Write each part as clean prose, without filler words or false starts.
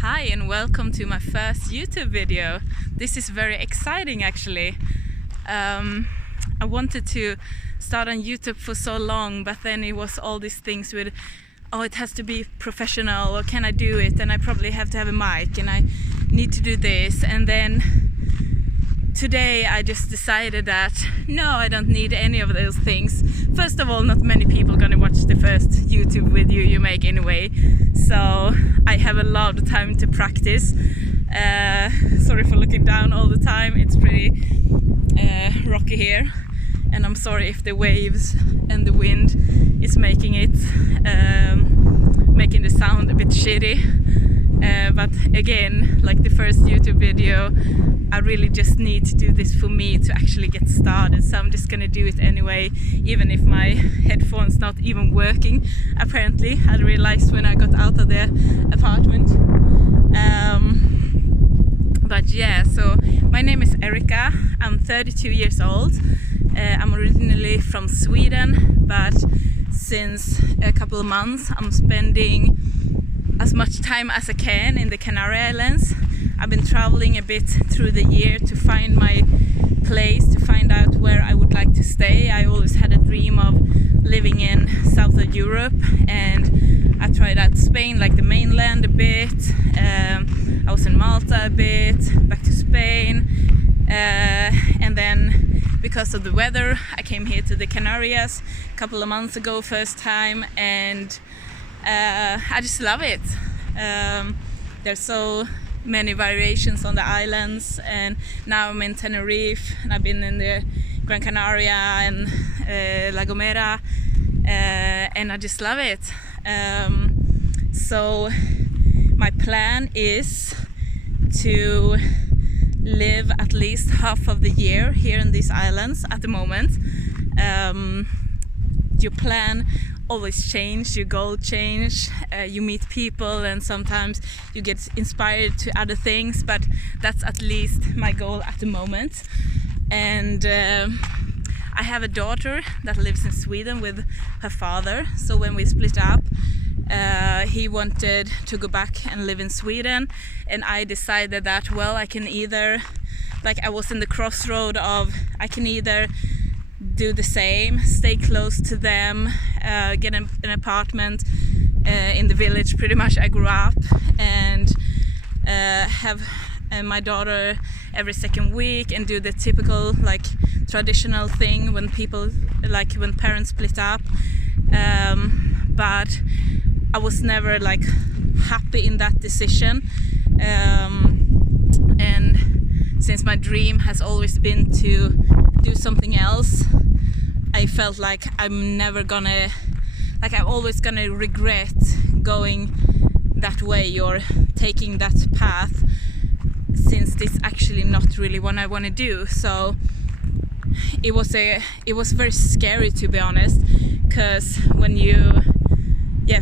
Hi and welcome to my first YouTube video. This is very exciting actually. I wanted to start on YouTube for so long, but then it was all these things with, oh, it has to be professional, or can I do it, and I probably have to have a mic and I need to do this. And then today I just decided that no, I don't need any of those things. First of all, not many people are gonna watch the first YouTube video you make anyway, so I have a lot of time to practice. Sorry for looking down all the time, it's pretty rocky here, and I'm sorry if the waves and the wind is making the sound a bit shitty. But again, like the first YouTube video, I really just need to do this for me to actually get started, so I'm just gonna do it anyway, even if my headphones not even working apparently. I realized when I got out of the apartment. But yeah, so my name is Erika, I'm 32 years old. I'm originally from Sweden, but since a couple of months I'm spending as much time as I can in the Canary Islands. I've been traveling a bit through the year to find my place, to find out where I would like to stay. I always had a dream of living in south of Europe, and I tried out Spain, like the mainland a bit. I was in Malta a bit, back to Spain, and then because of the weather I came here to the Canaries a couple of months ago, first time, and I just love it. There's so many variations on the islands, and now I'm in Tenerife, and I've been in the Gran Canaria and La Gomera, and I just love it. So my plan is to live at least half of the year here in these islands at the moment. Your plan always change, your goal change, you meet people, and sometimes you get inspired to other things, but that's at least my goal at the moment. And I have a daughter that lives in Sweden with her father, so when we split up, he wanted to go back and live in Sweden, and I decided that, well, I can either, like, I was in the crossroad of, I can either do the same, stay close to them, get an apartment in the village pretty much I grew up, and have my daughter every second week and do the typical, like, traditional thing when people, like, when parents split up. But I was never, like, happy in that decision, and since my dream has always been to do something else, I felt like I'm always gonna regret going that way or taking that path, since this actually not really what I want to do. So it was very scary, to be honest, because when you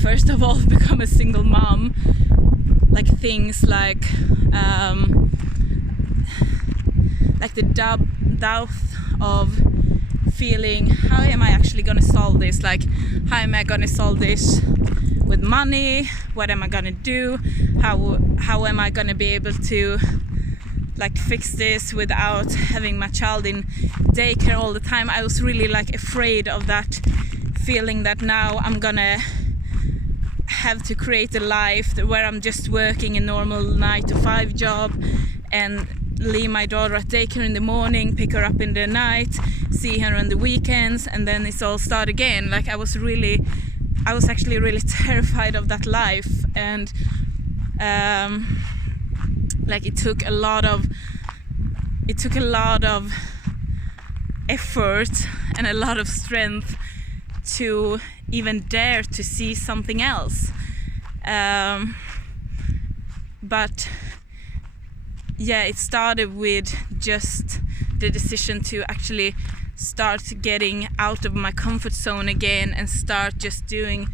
first of all become a single mom, like things like the doubt of feeling, how am I actually going to solve this? Like, how am I going to solve this with money? What am I going to do? How am I going to be able to, like, fix this without having my child in daycare all the time? I was really, like, afraid of that feeling that now I'm going to have to create a life where I'm just working a normal 9-to-5 job and leave my daughter at daycare in the morning, pick her up in the night, see her on the weekends, and then it's all start again. Like, I was actually really terrified of that life, and like it took a lot of effort and a lot of strength to even dare to see something else. But yeah, it started with just the decision to actually start getting out of my comfort zone again and start just doing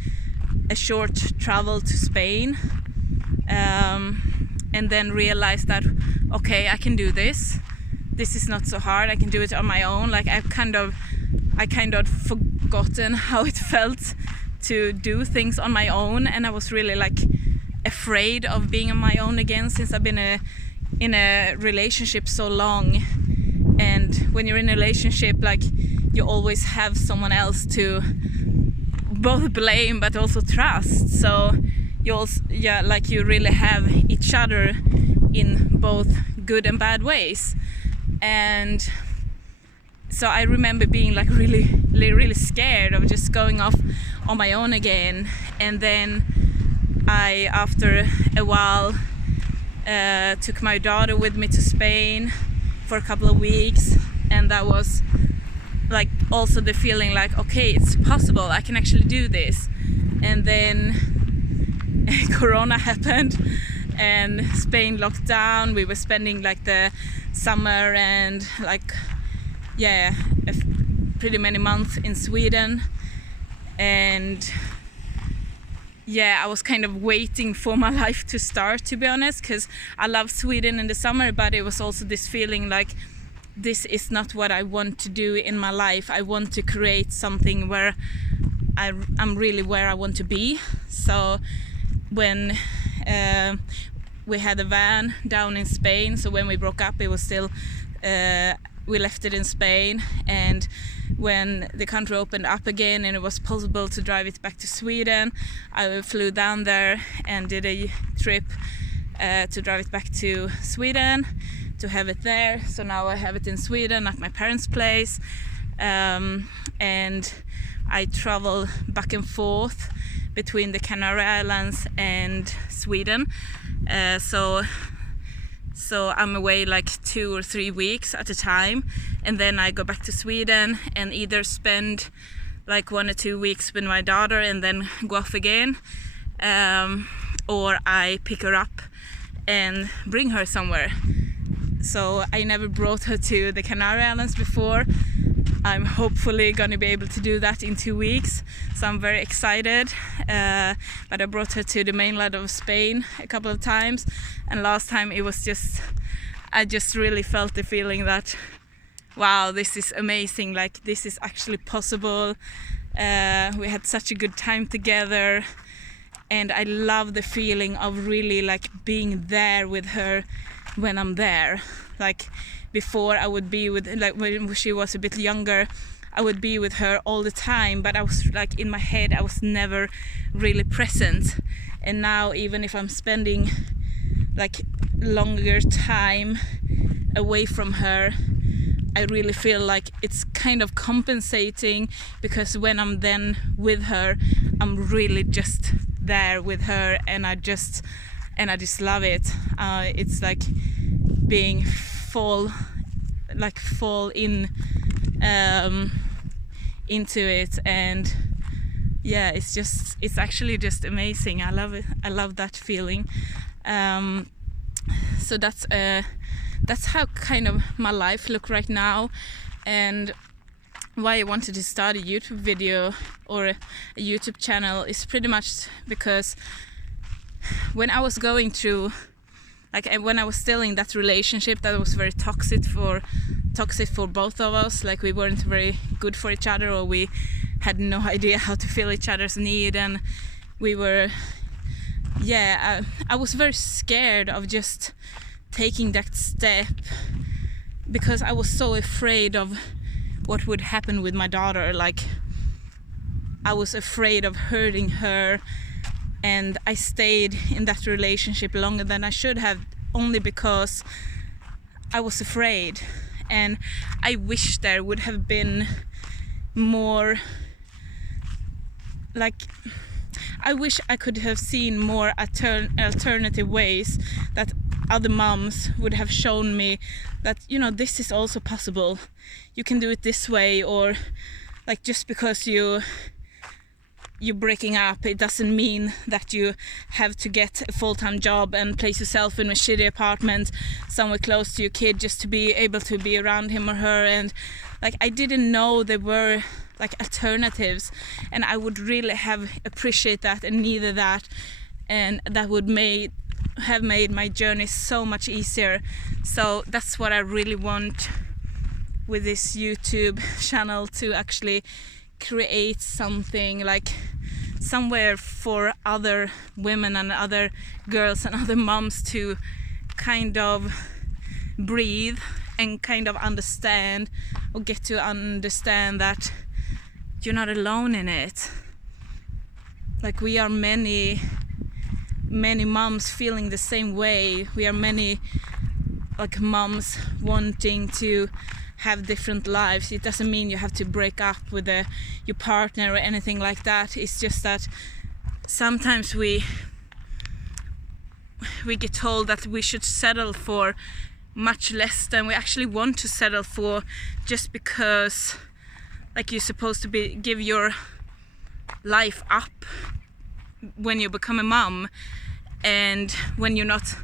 a short travel to Spain, and then realize that, okay, I can do this. This is not so hard. I can do it on my own. Like, I kind of forgotten how it felt to do things on my own, and I was really, like, afraid of being on my own again, since I've been in a relationship so long. And when you're in a relationship, like, you always have someone else to both blame but also trust. So you also, like, you really have each other in both good and bad ways. And so I remember being like really scared of just going off on my own again. And then I, after a while, took my daughter with me to Spain for a couple of weeks, and that was like also the feeling like, okay, it's possible, I can actually do this. And then Corona happened and Spain locked down. We were spending like the summer and like pretty many months in Sweden, and I was kind of waiting for my life to start, to be honest, because I love Sweden in the summer, but it was also this feeling like, this is not what I want to do in my life. I want to create something where I'm really where I want to be. So when we had a van down in Spain, so when we broke up, it was still we left it in Spain, and when the country opened up again and it was possible to drive it back to Sweden, I flew down there and did a trip to drive it back to Sweden, to have it there. So now I have it in Sweden at my parents' place, and I travel back and forth between the Canary Islands and Sweden. So I'm away like 2 or 3 weeks at a time, and then I go back to Sweden and either spend like 1 or 2 weeks with my daughter and then go off again, or I pick her up and bring her somewhere. So I never brought her to the Canary Islands before. I'm hopefully going to be able to do that in 2 weeks, so I'm very excited. But I brought her to the mainland of Spain a couple of times, and last time it was I just really felt the feeling that, wow, this is amazing, like this is actually possible. We had such a good time together, and I love the feeling of really like being there with her when I'm there. Like before, I would be with, like when she was a bit younger, I would be with her all the time, but I was like in my head, I was never really present. And now, even if I'm spending like longer time away from her, I really feel like it's kind of compensating, because when I'm then with her, I'm really just there with her, and I just love it. It's like being fall in into it, and it's actually just amazing. I love it. I love that feeling. So that's how kind of my life look right now, and why I wanted to start a YouTube video or a YouTube channel is pretty much because when I was going through, like when I was still in that relationship that was very toxic for both of us, like we weren't very good for each other, or we had no idea how to fill each other's need, and we were I was very scared of just taking that step, because I was so afraid of what would happen with my daughter. Like I was afraid of hurting her, and I stayed in that relationship longer than I should have, only because I was afraid. And I wish there would have been more, like, I wish I could have seen more alternative ways, that other moms would have shown me that, you know, this is also possible. You can do it this way, or like just because you're breaking up, it doesn't mean that you have to get a full-time job and place yourself in a shitty apartment somewhere close to your kid just to be able to be around him or her. And like I didn't know there were like alternatives, and I would really have appreciated that and needed that, and that would have made my journey so much easier. So that's what I really want with this YouTube channel, to actually create something like somewhere for other women and other girls and other moms to kind of breathe and kind of understand, or get to understand that you're not alone in it. Like, we are many moms feeling the same way. We are many like moms wanting to have different lives. It doesn't mean you have to break up with your partner or anything like that. It's just that sometimes we get told that we should settle for much less than we actually want to settle for, just because like you're supposed to give your life up when you become a mom, and when you're not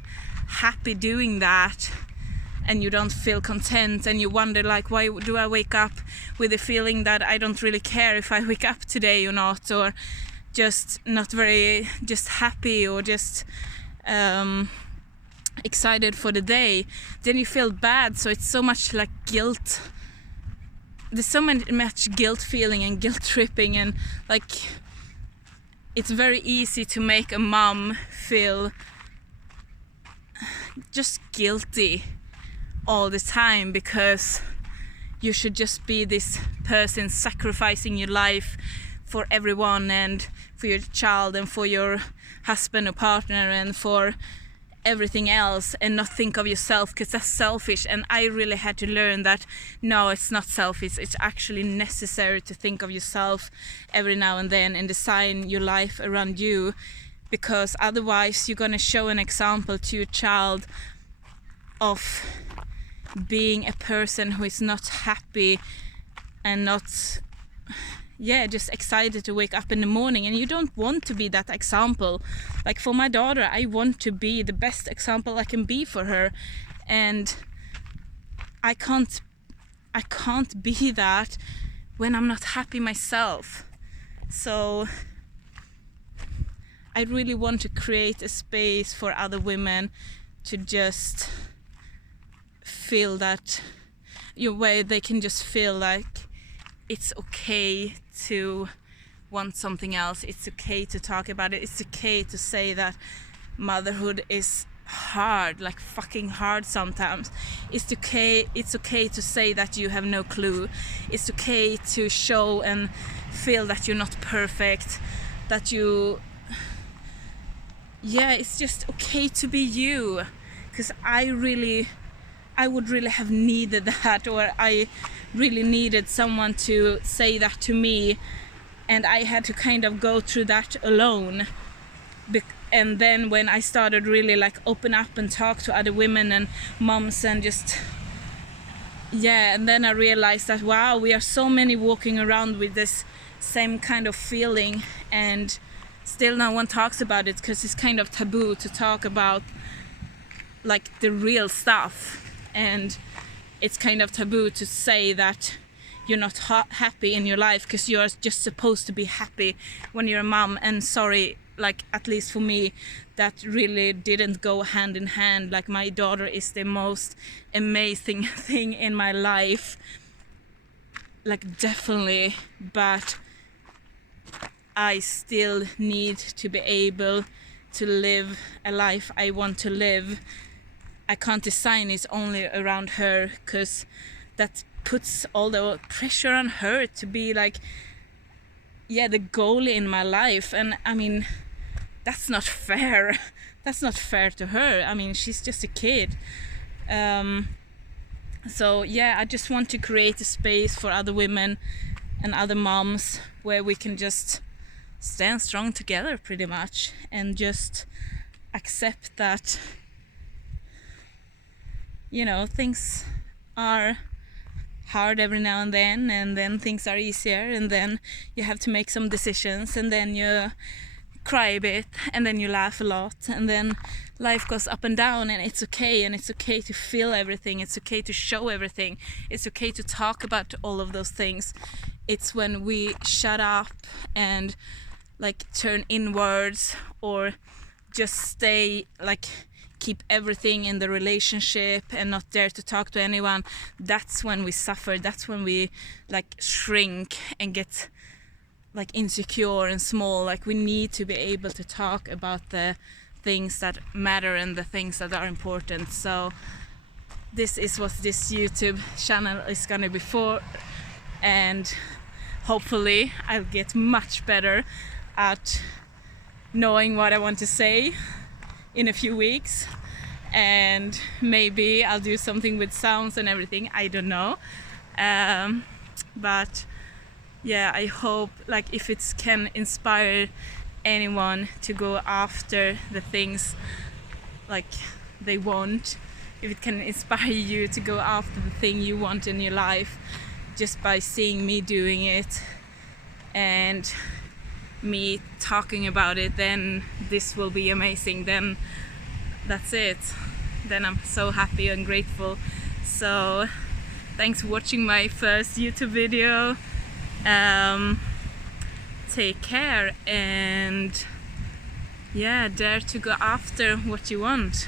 happy doing that and you don't feel content and you wonder like, why do I wake up with a feeling that I don't really care if I wake up today or not, or just not very just happy, or just excited for the day, then you feel bad. So it's so much like guilt. There's so much guilt feeling and guilt tripping, and like it's very easy to make a mom feel just guilty all the time, because you should just be this person sacrificing your life for everyone, and for your child, and for your husband or partner, and for everything else, and not think of yourself, because that's selfish. And I really had to learn that no, it's not selfish. It's actually necessary to think of yourself every now and then and design your life around you, because otherwise you're going to show an example to your child of being a person who is not happy and not just excited to wake up in the morning. And you don't want to be that example. Like for my daughter, I want to be the best example I can be for her, and I can't be that when I'm not happy myself. So I really want to create a space for other women to just feel that where they can just feel like it's okay to want something else. It's okay to talk about it. It's okay to say that motherhood is hard, like fucking hard sometimes. It's okay to say that you have no clue. It's okay to show and feel that you're not perfect, that it's just okay to be you. Because I would really have needed that, or I really needed someone to say that to me, and I had to kind of go through that alone. And then when I started really like open up and talk to other women and moms, and just and then I realized that wow, we are so many walking around with this same kind of feeling, and still no one talks about it, because it's kind of taboo to talk about like the real stuff. And it's kind of taboo to say that you're not happy in your life, because you're just supposed to be happy when you're a mom. And sorry, like at least for me, that really didn't go hand in hand. Like my daughter is the most amazing thing in my life, like definitely, but I still need to be able to live a life I want to live. I can't design it only around her, because that puts all the pressure on her to be like the goal in my life. And I mean, that's not fair. That's not fair to her. I mean, she's just a kid. So I just want to create a space for other women and other moms where we can just stand strong together pretty much, and just accept that things are hard every now and then things are easier, and then you have to make some decisions, and then you cry a bit, and then you laugh a lot, and then life goes up and down, and it's okay. And it's okay to feel everything. It's okay to show everything. It's okay to talk about all of those things. It's when we shut up and like turn inwards, or just stay like keep everything in the relationship and not dare to talk to anyone, that's when we suffer. That's when we like shrink and get like insecure and small. Like we need to be able to talk about the things that matter and the things that are important. So this is what this YouTube channel is gonna be for, and hopefully I'll get much better at knowing what I want to say in a few weeks, and maybe I'll do something with sounds and everything, I don't know. But yeah, I hope like if it can inspire anyone to go after the things like they want, if it can inspire you to go after the thing you want in your life just by seeing me doing it and me talking about it, then this will be amazing. Then that's it. Then I'm so happy and grateful. So thanks for watching my first YouTube video. Take care, and yeah, dare to go after what you want.